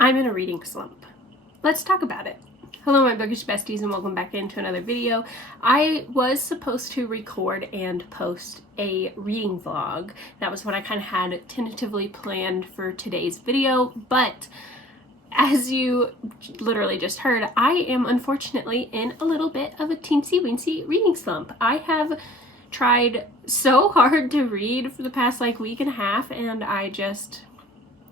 I'm in a reading slump. Let's talk about it. Hello my bookish besties and welcome back into another video. I was supposed to record and post a reading vlog. That was what I kind of had tentatively planned for today's video, but as you literally just heard, I am unfortunately in a little bit of a teensy-weensy reading slump. I have tried so hard to read for the past week and a half and I just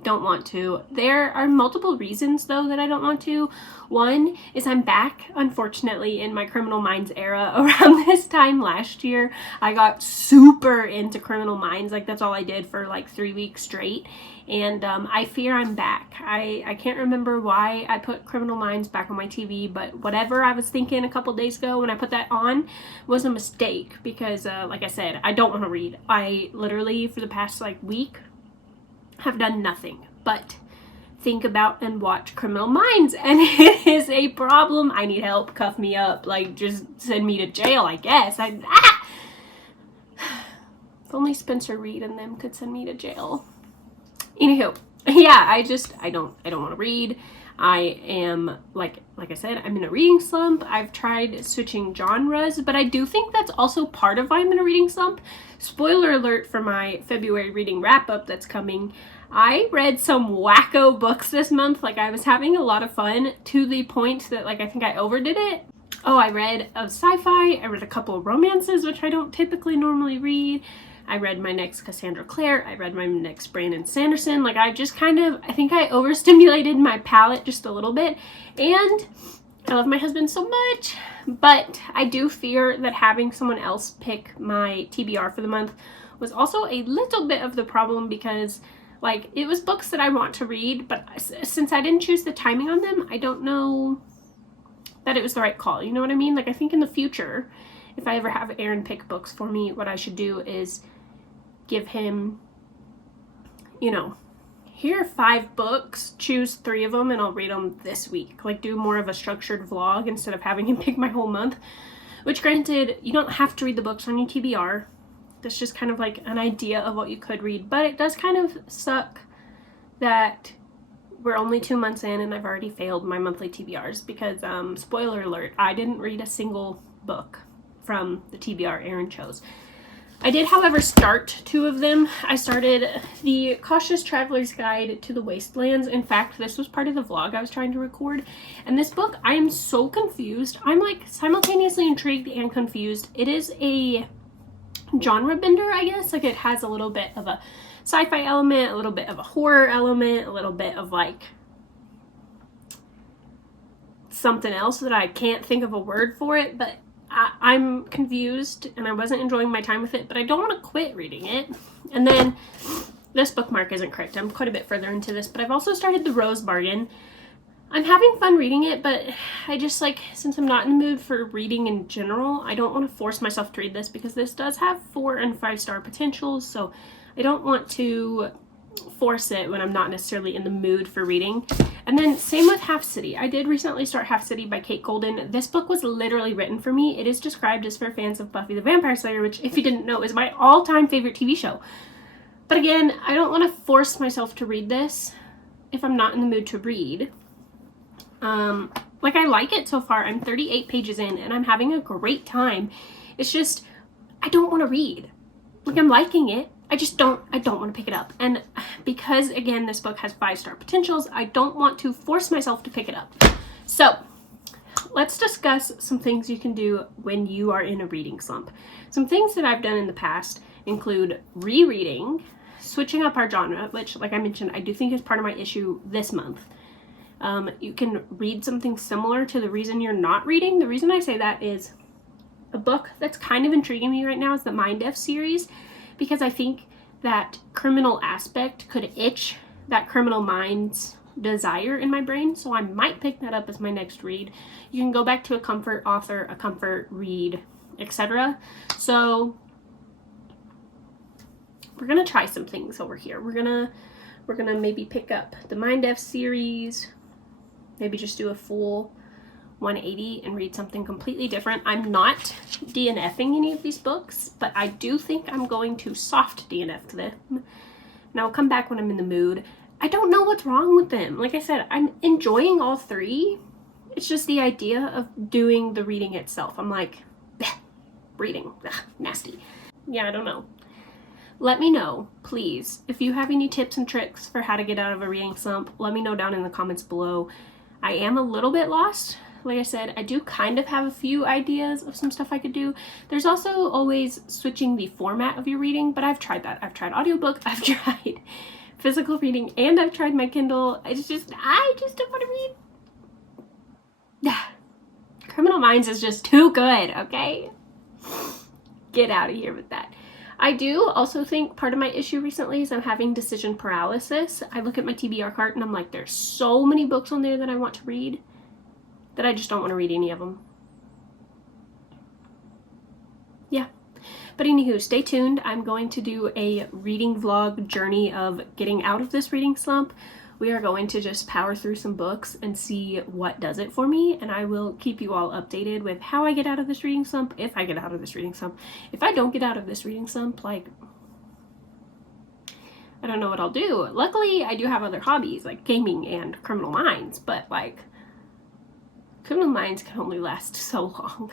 don't want to. There are multiple reasons though that I don't want to. One is I'm back, unfortunately, in my Criminal Minds era. Around this time last year, I got super into Criminal Minds. That's all I did for 3 weeks straight. And I fear I'm back. I can't remember why I put Criminal Minds back on my TV, but whatever I was thinking a couple days ago when I put that on was a mistake because, like I said, I don't want to read. I literally, for the past week, have done nothing but think about and watch Criminal Minds, and it is a problem. I need help. Cuff me up. Just send me to jail, I guess. If only Spencer Reed and them could send me to jail. Anywho, yeah, I don't want to read. I am, like I said, I'm in a reading slump. I've tried switching genres, but I do think that's also part of why I'm in a reading slump. Spoiler alert for my February reading wrap-up that's coming. I read some wacko books this month. I was having a lot of fun to the point that, I think I overdid it. Oh, I read a sci-fi. I read a couple of romances, which I don't typically normally read. I read my next Cassandra Clare. I read my next Brandon Sanderson. I think I overstimulated my palate just a little bit. And I love my husband so much. But I do fear that having someone else pick my TBR for the month was also a little bit of the problem because, it was books that I want to read. But since I didn't choose the timing on them, I don't know that it was the right call. You know what I mean? I think in the future, if I ever have Aaron pick books for me, what I should do is give him, here are 5 books, choose 3 of them and I'll read them this week. Do more of a structured vlog instead of having him pick my whole month. Which granted, you don't have to read the books on your TBR. That's just kind of an idea of what you could read. But it does kind of suck that we're only 2 months in and I've already failed my monthly TBRs because, spoiler alert, I didn't read a single book from the TBR Aaron chose. I did, however, start 2 of them. I started the Cautious Traveler's Guide to the Wastelands. In fact, this was part of the vlog I was trying to record. And this book, I am so confused. I'm simultaneously intrigued and confused. It is a genre bender, I guess. It has a little bit of a sci-fi element, a little bit of a horror element, a little bit of something else that I can't think of a word for it, but I'm confused and I wasn't enjoying my time with it, but I don't want to quit reading it. And then this bookmark isn't correct. I'm quite a bit further into this, but I've also started The Rose Bargain. I'm having fun reading it, but I just since I'm not in the mood for reading in general, I don't want to force myself to read this because this does have 4 and 5-star potentials, so I don't want to force it when I'm not necessarily in the mood for reading. And then same with Half City. I did recently start Half City by Kate Golden. This book was literally written for me. It is described as for fans of Buffy the Vampire Slayer, which, if you didn't know, is my all-time favorite TV show. But again, I don't want to force myself to read this if I'm not in the mood to read. I like it so far. I'm 38 pages in and I'm having a great time. It's just, I don't want to read. I'm liking it. I don't want to pick it up. And because, again, this book has 5-star potentials, I don't want to force myself to pick it up. So, let's discuss some things you can do when you are in a reading slump. Some things that I've done in the past include rereading, switching up our genre, which, like I mentioned, I do think is part of my issue this month. You can read something similar to the reason you're not reading. The reason I say that is a book that's kind of intriguing me right now is the Mind F series, because I think that criminal aspect could itch that Criminal Minds desire in my brain, so I might pick that up as my next read. You can go back to a comfort author, a comfort read, etc. So we're gonna try some things over here. We're gonna maybe pick up the Mind F series, maybe just do a full 180 and read something completely different. I'm not DNFing any of these books, but I do think I'm going to soft DNF them. And I'll come back when I'm in the mood. I don't know what's wrong with them. Like I said, I'm enjoying all three. It's just the idea of doing the reading itself. I'm like, reading, nasty. Yeah, I don't know. Let me know, please, if you have any tips and tricks for how to get out of a reading slump. Let me know down in the comments below. I am a little bit lost. Like I said, I do kind of have a few ideas of some stuff I could do. There's also always switching the format of your reading, but I've tried that. I've tried audiobook, I've tried physical reading, and I've tried my Kindle. I just don't want to read. Criminal Minds is just too good, okay? Get out of here with that. I do also think part of my issue recently is I'm having decision paralysis. I look at my TBR cart and I'm like, there's so many books on there that I want to read that I just don't want to read any of them. Yeah. But anywho, stay tuned. I'm going to do a reading vlog journey of getting out of this reading slump. We are going to just power through some books and see what does it for me, and I will keep you all updated with how I get out of this reading slump, if I get out of this reading slump. If I don't get out of this reading slump, like, I don't know what I'll do. Luckily, I do have other hobbies like gaming and Criminal Minds, but like, Criminal Minds can only last so long.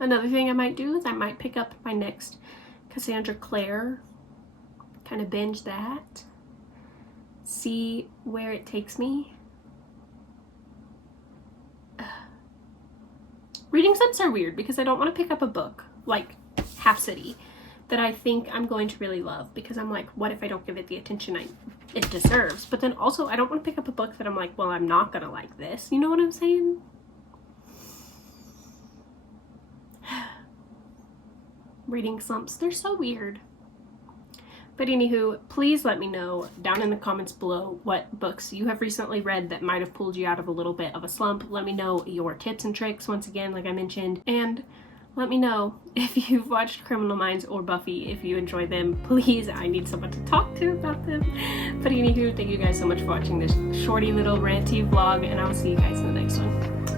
Another thing I might do is I might pick up my next Cassandra Clare, kind of binge that. See where it takes me. Reading slumps are weird because I don't want to pick up a book like Half City that I think I'm going to really love, because I'm like, what if I don't give it the attention it deserves? But then also I don't want to pick up a book that I'm like, well, I'm not gonna like this. You know what I'm saying? Reading slumps, they're so weird. But anywho, please let me know down in the comments below what books you have recently read that might have pulled you out of a little bit of a slump. Let me know your tips and tricks, once again, like I mentioned. And let me know if you've watched Criminal Minds or Buffy, if you enjoy them. Please, I need someone to talk to about them. But anywho, thank you guys so much for watching this shorty little ranty vlog, and I will see you guys in the next one.